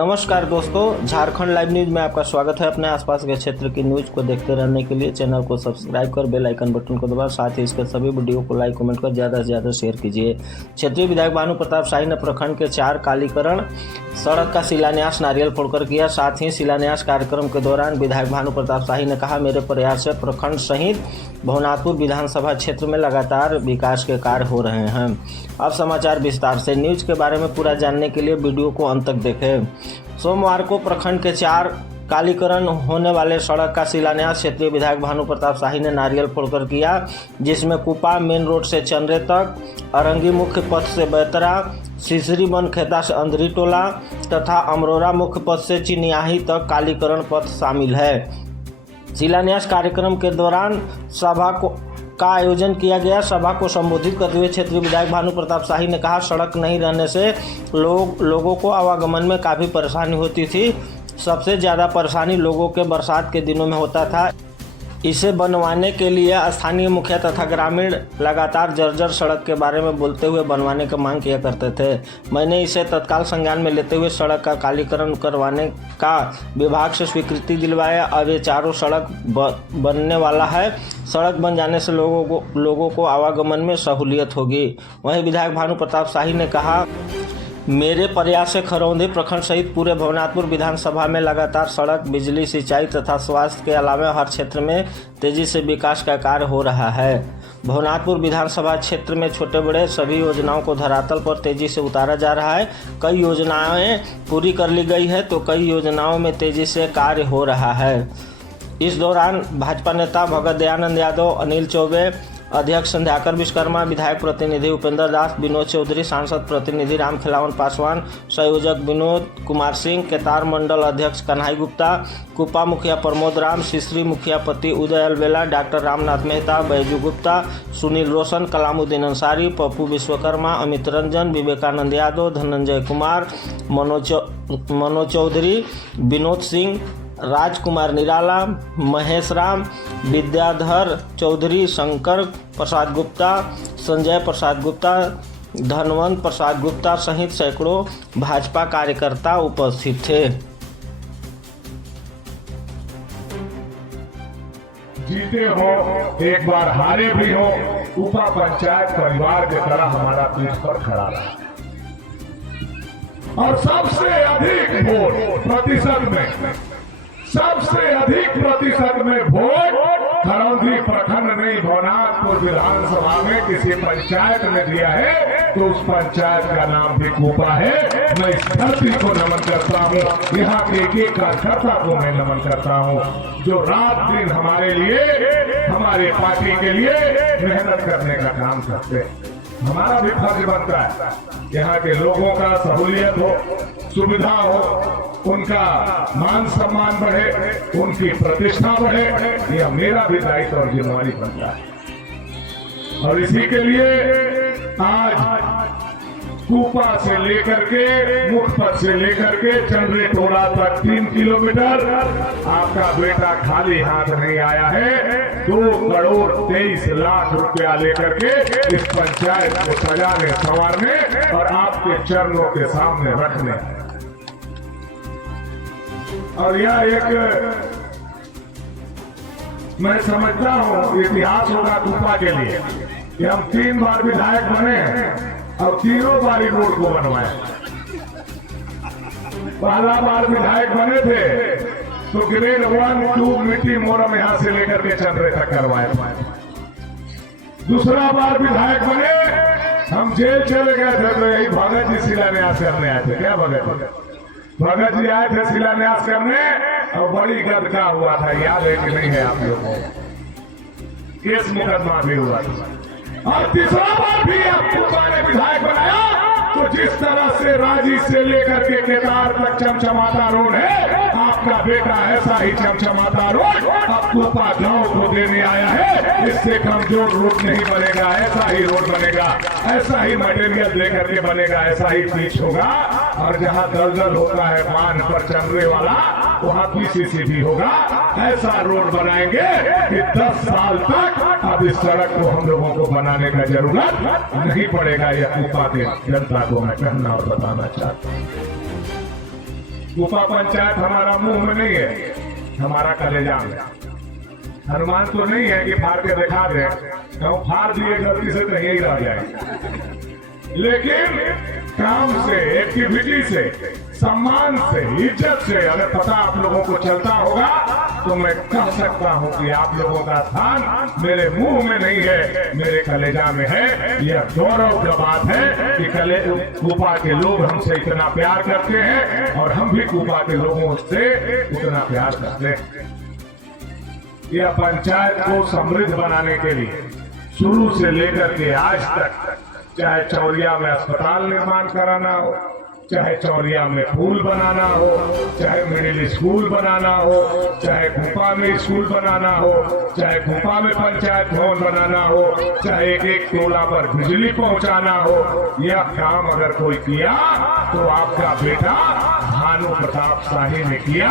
नमस्कार दोस्तों, Jharkhand live news में आपका स्वागत है। अपने आसपास के क्षेत्र की न्यूज को देखते रहने के लिए चैनल को सब्सक्राइब कर बेल आइकन बटन को दबाएं। साथ ही इसके सभी वीडियो को लाइक कमेंट कर ज़्यादा से ज़्यादा शेयर कीजिए। क्षेत्रीय विधायक भानु प्रताप शाही ने प्रखंड के 4 कालीकरण सड़क का शिलान्यास नारियल फोड़कर किया। साथ ही शिलान्यास कार्यक्रम के दौरान विधायक भानु प्रताप शाही ने कहा, मेरे प्रयास से प्रखंड सहित भवनाथपुर विधानसभा क्षेत्र में लगातार विकास के कार्य हो रहे हैं। अब समाचार विस्तार से। न्यूज के बारे में पूरा जानने के लिए वीडियो को अंत तक देखें। सोमवार को प्रखंड के 4 कालीकरण होने वाले सड़क का शिलान्यास क्षेत्रीय विधायक भानु प्रताप शाही ने नारियल फोड़कर किया, जिसमें कुपा मेन रोड से चंद्रे तक, अरंगी मुख्य पथ से बैतरा, सिसरी बनखेता से अंधरी टोला तथा अमरोरा मुख्य पथ से चिनियाही तक कालीकरण पथ शामिल है। शिलान्यास कार्यक्रम के दौरान सभा का आयोजन किया गया। सभा को संबोधित करते हुए क्षेत्रीय विधायक भानु प्रताप शाही ने कहा, सड़क नहीं रहने से लोगों को आवागमन में काफ़ी परेशानी होती थी। सबसे ज़्यादा परेशानी लोगों के बरसात के दिनों में होता था। इसे बनवाने के लिए स्थानीय मुखिया तथा ग्रामीण लगातार जर्जर सड़क के बारे में बोलते हुए बनवाने की मांग किया करते थे। मैंने इसे तत्काल संज्ञान में लेते हुए सड़क का कालीकरण करवाने का विभाग से स्वीकृति दिलवाया। अब ये चारों सड़क बनने वाला है। सड़क बन जाने से लोगों को आवागमन में सहूलियत होगी। वहीं विधायक भानु प्रताप शाही ने कहा, मेरे प्रयास से खरौंधी प्रखंड सहित पूरे भवनाथपुर विधानसभा में लगातार सड़क, बिजली, सिंचाई तथा स्वास्थ्य के अलावा हर क्षेत्र में तेजी से विकास का कार्य हो रहा है। भवनाथपुर विधानसभा क्षेत्र में छोटे बड़े सभी योजनाओं को धरातल पर तेजी से उतारा जा रहा है। कई योजनाएं पूरी कर ली गई है तो कई योजनाओं में तेजी से कार्य हो रहा है। इस दौरान भाजपा नेता भगत दयानंद यादव, अनिल चौबे, अध्यक्ष संध्याकर विश्वकर्मा, विधायक प्रतिनिधि उपेंद्र दास, विनोद चौधरी, सांसद प्रतिनिधि राम खिलावन पासवान, संयोजक विनोद कुमार सिंह, केतार मंडल अध्यक्ष कन्हाई गुप्ता, कुपा मुखिया प्रमोद राम, सिसरी मुखिया पति उदय अलवेला, डॉक्टर रामनाथ मेहता, बैजू गुप्ता, सुनील रोशन, कलामुद्दीन अंसारी, पप्पू विश्वकर्मा, अमित रंजन, विवेकानंद यादव, धनंजय कुमार, मनोज चौधरी, विनोद सिंह, राजकुमार निराला, महेश राम, विद्याधर चौधरी, शंकर प्रसाद गुप्ता, संजय प्रसाद गुप्ता, धनवंत प्रसाद गुप्ता सहित सैकड़ों भाजपा कार्यकर्ता उपस्थित थे। जीते हो, एक बार हारे भी हो, उपा पंचायत परिवार की तरह हमारा पीठ पर खड़ा रहा और सबसे अधिक वोट प्रतिशत में वोट खरौंधी प्रखंड ने भवनाथपुर विधानसभा में किसी पंचायत में दिया है तो उस पंचायत का नाम भी कुपा है। मैं इस धरती को नमन करता हूँ, यहाँ के एक कार्यकर्ता को मैं नमन करता हूँ जो रात दिन हमारे लिए, हमारे पार्टी के लिए मेहनत करने का काम करते हैं। हमारा भी फर्ज बनता है यहाँ के लोगों का सहूलियत हो, सुविधा हो, उनका मान सम्मान बढ़े, उनकी प्रतिष्ठा बढ़े, यह मेरा भी दायित्व और जिम्मेदारी बनता है। और इसी के लिए आज कुपा से लेकर के, मुखपत से लेकर के चंद्रे टोला तक 3 किलोमीटर आपका बेटा खाली हाथ नहीं आया है। 2,23,00,000 रुपया लेकर के इस पंचायत को सजाने, संवारने और आपके चरणों के सामने रखने। और यह एक मैं समझता हूँ इतिहास होगा कुपा के लिए कि हम 3 बार विधायक बने हैं और तीनों बार रोड को बनवाए। पहला बार विधायक बने थे तो ग्रेड 1, 2 मिट्टी मोरम यहाँ से लेकर के चंद्रे तक करवाए। दूसरा बार विधायक बने, हम जेल चले गए थे तो यही भगत जी शिलान्यास करने आए थे। क्या भगत जी आए थे शिलान्यास करने और बड़ी गदका हुआ था, याद है कि नहीं है आप लोगों को? केस मुकदमा भी हुआ था। और तीसरा बार भी आपको मैंने विधायक बनाया तो जिस तरह से रांची से लेकर के केदार तक चमचमाता रोड है, आपका बेटा ऐसा ही चमचमाता रोड अब कुपा गांव को देने आया है। इससे कमजोर रोड नहीं बनेगा, ऐसा ही रोड बनेगा, ऐसा ही मटेरियल लेकर के बनेगा, ऐसा ही पिच होगा। और जहां दलदल होता है बांध पर चंद्रे वाला, वहां पीसीसी भी होगा। ऐसा रोड बनाएंगे कि 10 साल तक अब इस सड़क को हम लोगों को बनाने का जरूरत नहीं पड़ेगा। यह कुपा के जनता को मैं कहना और बताना चाहता हूँ। कुपा पंचायत हमारा मुंह में नहीं है, हमारा कलेजा में। हनुमान तो नहीं है कि फाड़ के दिखा दे, तो फाड़ दिए गलती से तो यही रह जाए। लेकिन काम से, एक्टिविटी से, सम्मान से, इज्जत से अगर पता आप लोगों को चलता होगा तो मैं कह सकता हूं कि आप लोगों का स्थान मेरे मुंह में नहीं है, मेरे कलेजा में है। यह गौरव की बात है कि कुपा के लोग हमसे इतना प्यार करते हैं और हम भी कुपा के लोगों से उतना प्यार करते हैं। यह पंचायत को समृद्ध बनाने के लिए शुरू से लेकर के आज तक, चाहे चौरिया में अस्पताल निर्माण कराना हो, चाहे चौरिया में पुल बनाना हो, चाहे मिडिल स्कूल बनाना हो, चाहे कुपा में स्कूल बनाना हो, चाहे कुपा में पंचायत भवन बनाना हो, चाहे एक टोला पर बिजली पहुंचाना हो, यह काम अगर कोई किया तो आपका बेटा भानु प्रताप शाही ने किया।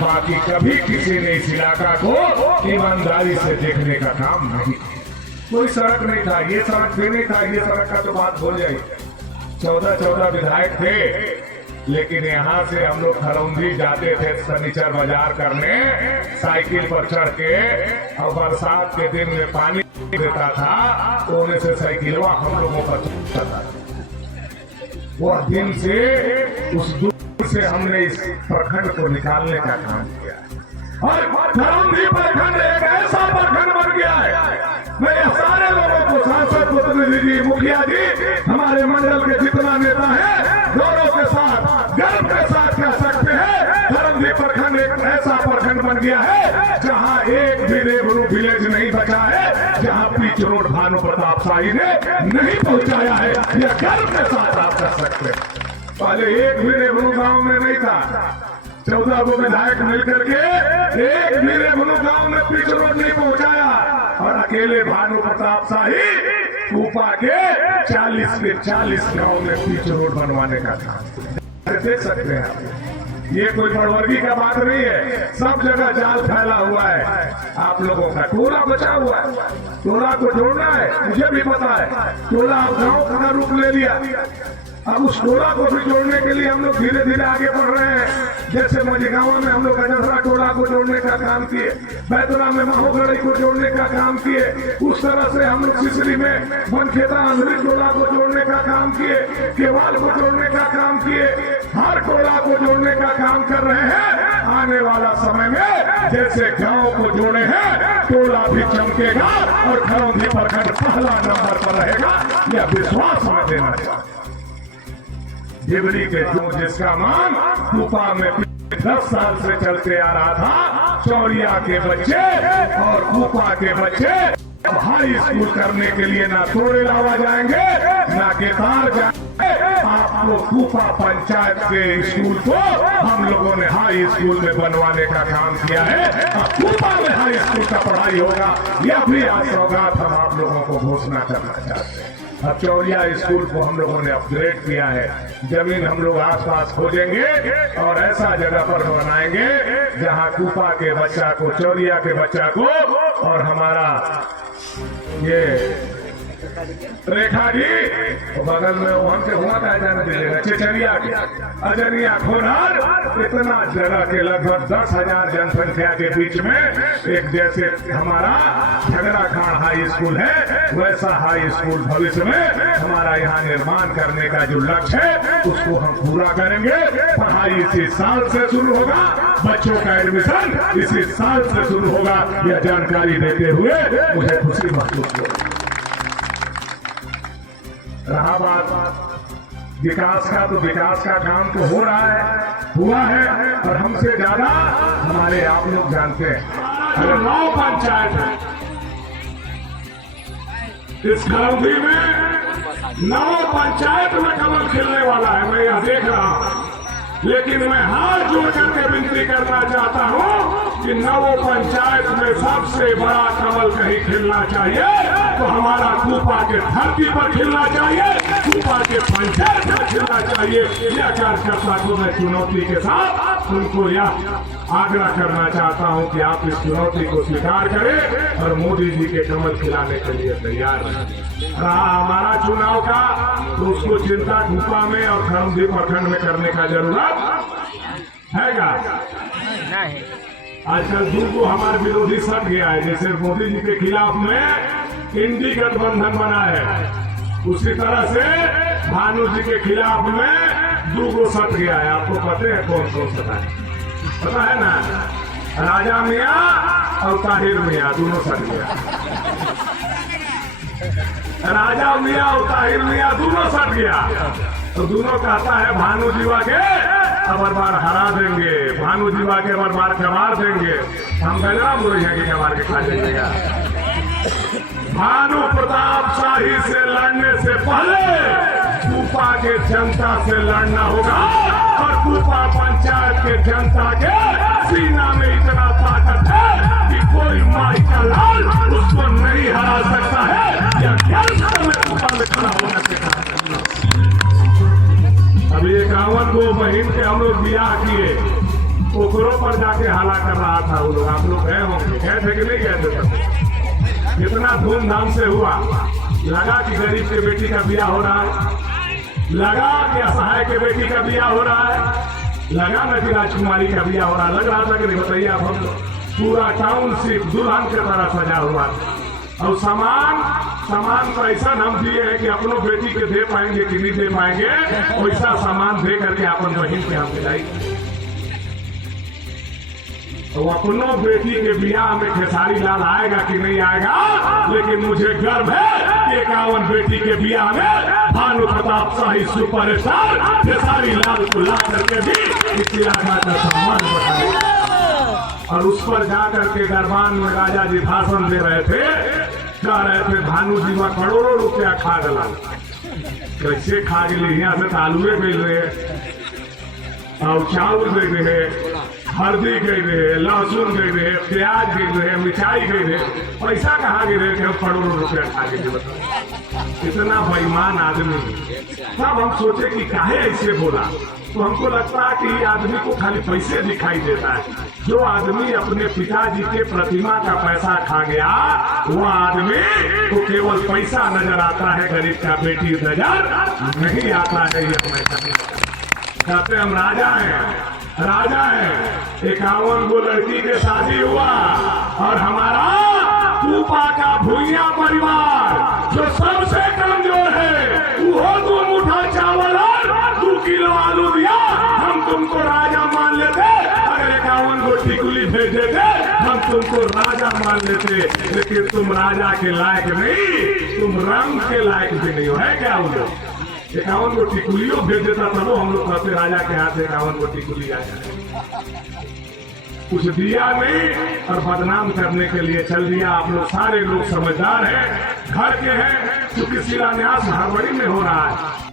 बाकी कभी किसी ने इस इलाका को ईमानदारी से देखने का काम नहीं। कोई सड़क नहीं था, ये सड़क भी नहीं था, ये सड़क का तो बात हो जाएगी। 14 विधायक थे, लेकिन यहाँ से हम लोग खरौंदी जाते थे शनिचर बाजार करने, साइकिल पर चढ़ के, और बरसात के दिन में पानी देता था तो उन्हें से साइकिलवा हम लोगों पर चढ़ता था। वह दिन से, उस दूर से हमने इस प्रखंड को निकालने का काम किया और खरौंदी प्रखंड एक ऐसा प्रखंड बन गया है। मैं सारे लोगों को, सांसद, प्रतिनिधि जी, मुखिया जी, हमारे मंडल के जितना नेता है, गौरव के साथ, गर्व के साथ कह सकते हैं खरौंदी प्रखंड एक ऐसा प्रखंड बन गया है जहां एक भी रेवन्यू विलेज नहीं बचा है, जहां पिच रोड भानु प्रताप शाही ने नहीं पहुंचाया है। यह गर्व के साथ आप कह सकते हैं। पहले एक भी रेवन्यू गांव में नहीं था, 14 को विधायक मिलकर के एक भी रेवन्यू गांव में पिच रोड नहीं पहुंचाया, और अकेले भानु प्रताप शाही कुपा के 40 के 40 गांव में पिच रोड बनवाने का था। देख सकते हैं आप, ये कोई बड़वर्गी का बात नहीं है, सब जगह जाल फैला हुआ है। आप लोगों का टोला बचा हुआ है, टोला को जोड़ना है, मुझे भी पता है। टोला गांव का रूप ले लिया, अब उस टोला को भी जोड़ने के लिए हम लोग धीरे धीरे आगे बढ़ रहे हैं। जैसे मझगांवा में हम लोग अजसरा टोला को जोड़ने का काम किए, बैतरा में महोगढ़ी को जोड़ने का काम किए, उस तरह से हम लोग सिसरी में बनखेता अंधरी टोला को जोड़ने का काम किए, केवाल को जोड़ने का काम किए, हर टोला को जोड़ने का काम कर रहे हैं। आने वाला समय में जैसे गांव को जोड़े हैं, टोला भी चमकेगा और खरौंदी प्रखंड पहला नंबर पर रहेगा, यह विश्वास में देना चाहिए। देवरी के जो जिसका मान कुपा में 10 साल से चलते आ रहा था, चौरिया के बच्चे और कुपा के बच्चे हाई स्कूल करने के लिए ना तोड़े लावा जाएंगे, ना केतार जाएंगे। आपको कुपा पंचायत के स्कूल को हम लोगों ने हाई स्कूल में बनवाने का काम किया है। अब कुपा में हाई स्कूल का पढ़ाई होगा, यह भी आज सौगात हम आप लोगों को घोषणा करना चाहते हैं। अब चौरिया स्कूल को हम लोगों ने अपग्रेड किया है, जमीन हम लोग आसपास खोजेंगे और ऐसा जगह पर बनाएंगे जहां कुपा के बच्चा को, चौरिया के बच्चा को, और हमारा ये रेखा जी बगल में वहां से हुआ था, जाने दीजिएगा, चेचरिया की अजरिया खोनार, इतना जगह के लगभग 10,000 जनसंख्या के बीच में एक जैसे हमारा झगड़ा खान हाई स्कूल है, वैसा हाई स्कूल भविष्य में हमारा यहाँ निर्माण करने का जो लक्ष्य है उसको हम पूरा करेंगे। पढ़ाई इसी साल से शुरू होगा, बच्चों का एडमिशन इसी साल से शुरू होगा। यह जानकारी देते हुए मुझे खुशी महसूस हो रहा। बात विकास का, तो विकास का काम तो हो रहा है, हुआ है, और हमसे ज्यादा हमारे आप लोग जानते हैं। अगर 9 पंचायत है इस खरौंदी में, 9 पंचायत में कमल खिलने वाला है, मैं यह देख रहा हूं। लेकिन मैं हाथ जोड़ करके विनती करना चाहता हूं कि 9 पंचायत में सबसे बड़ा कमल कहीं खिलना चाहिए तो हमारा कुपा के धरती पर खिलना चाहिए, कुपा के पंचायत में खिलना चाहिए। यह कार्यकर्ता को मैं चुनौती के साथ उनको यह आग्रह करना चाहता हूं कि आप इस चुनौती को स्वीकार करें और मोदी जी के कमल खिलाने के लिए तैयार रहें। रहा हमारा चुनाव का, तो उसको चिंता कुपा में और खरौंदी प्रखंड में करने का जरूरत है क्या? नहीं आजकल दूर को हमारे विरोधी सट गया है, जैसे मोदी जी के खिलाफ में इंडी गठबंधन बना है, उसी तरह से भानु जी के खिलाफ में दूगो सट गया है। आपको पता है कौन कौन सटा है? पता है ना? राजा मियाँ और ताहिर मियाँ दोनों सट गया। राजा मियाँ और ताहिर मियाँ दोनों सट गया। तो दोनों कहता है भानु जीवा के अबर बार हरा देंगे, भानु जीवा के अबर बार कमार देंगे। हम बलराम लोग हैं कि कमार के खा जाइएगा। भानु प्रताप शाही से लड़ने से पहले कूपा के जनता से लड़ना होगा, और कूपा पंचायत के जनता के सीना में इतना ताकत है कि कोई माई का लाल उसको नहीं हरा सकता है। या क्या कूपा में खड़ा होना चाहिए। अभी 51 गो बहन के हम लोग बियाह किए, ओकरों पर जाके हाला कर रहा था वो लोग। आप लोग गए होंगे, गए थे कि नहीं गए थे? इतना धूमधाम से हुआ, लगा कि गरीब के बेटी का बियाह हो रहा है, लगा कि असहाय के बेटी का बियाह हो रहा है, लगा न कि राजकुमारी का बियाह हो रहा है। लग रहा था कि नहीं बताइए आप? हम पूरा टाउनशिप दुल्हन के तरह सजा हुआ था। और सामान पैसा हम दिए हैं कि अपनों बेटी के दे पाएंगे कि नहीं दे पाएंगे, वैसा सामान दे करके अपन बहन के हम दिलाएंगे। तो अपनों बेटी के बियाह में खेसारी लाल आएगा कि नहीं आएगा, लेकिन मुझे गर्व है 51 बेटी के बियाह में भानु प्रताप शाही सुपरस्टार खेसारी लाल को ला करके भी इस इलाका का सम्मान बढ़ाएगा। और उस पर जाकर के दरबार में राजा जी भाषण दे रहे थे, कह रहे थे भानु जी में करोड़ों रुपया खा गला। कैसे खा गए? यहाँ से आलूए गई रहे और चावल गई रहे, हल्दी गई रहे, लहसुन गई रहे, प्याज गई रहे, मिठाई गई रहे, पैसा कहाँ गई रहे कि हम करोड़ों रुपया खा गए? बताओ, इतना बेईमान आदमी। तब हम सोचे कि काहे ऐसे बोला, तो हमको लगता है कि आदमी को खाली पैसे दिखाई देता है। जो आदमी अपने पिताजी के प्रतिमा का पैसा खा गया, वो आदमी को केवल पैसा नजर आता है, गरीब का बेटी नजर नहीं आता है। ये कहते हम राजा हैं, राजा है। 51 गो लड़की के शादी हुआ, और हमारा कूपा का भूइया परिवार जो सबसे कमजोर है, वो 2 मुठा चावल और 2 किलो आलू दिया। हम तुमको राजा मान लेते, अगर 51 गो टिकुली भेज देते हम तुमको राजा मान लेते। लेकिन तुम राजा के लायक नहीं, तुम रंग के लायक भी नहीं हो। है क्या? वो लोग 51 गो टिकुलियों भेज देता था, वो हम लोग कहते राजा के हाथ 51 गो टिकुली आ जाए। कुछ दिया नहीं और बदनाम करने के लिए चल दिया। आप लोग सारे लोग समझदार हैं, घर के हैं, क्योंकि शिलान्यास हड़बड़ी में हो रहा है।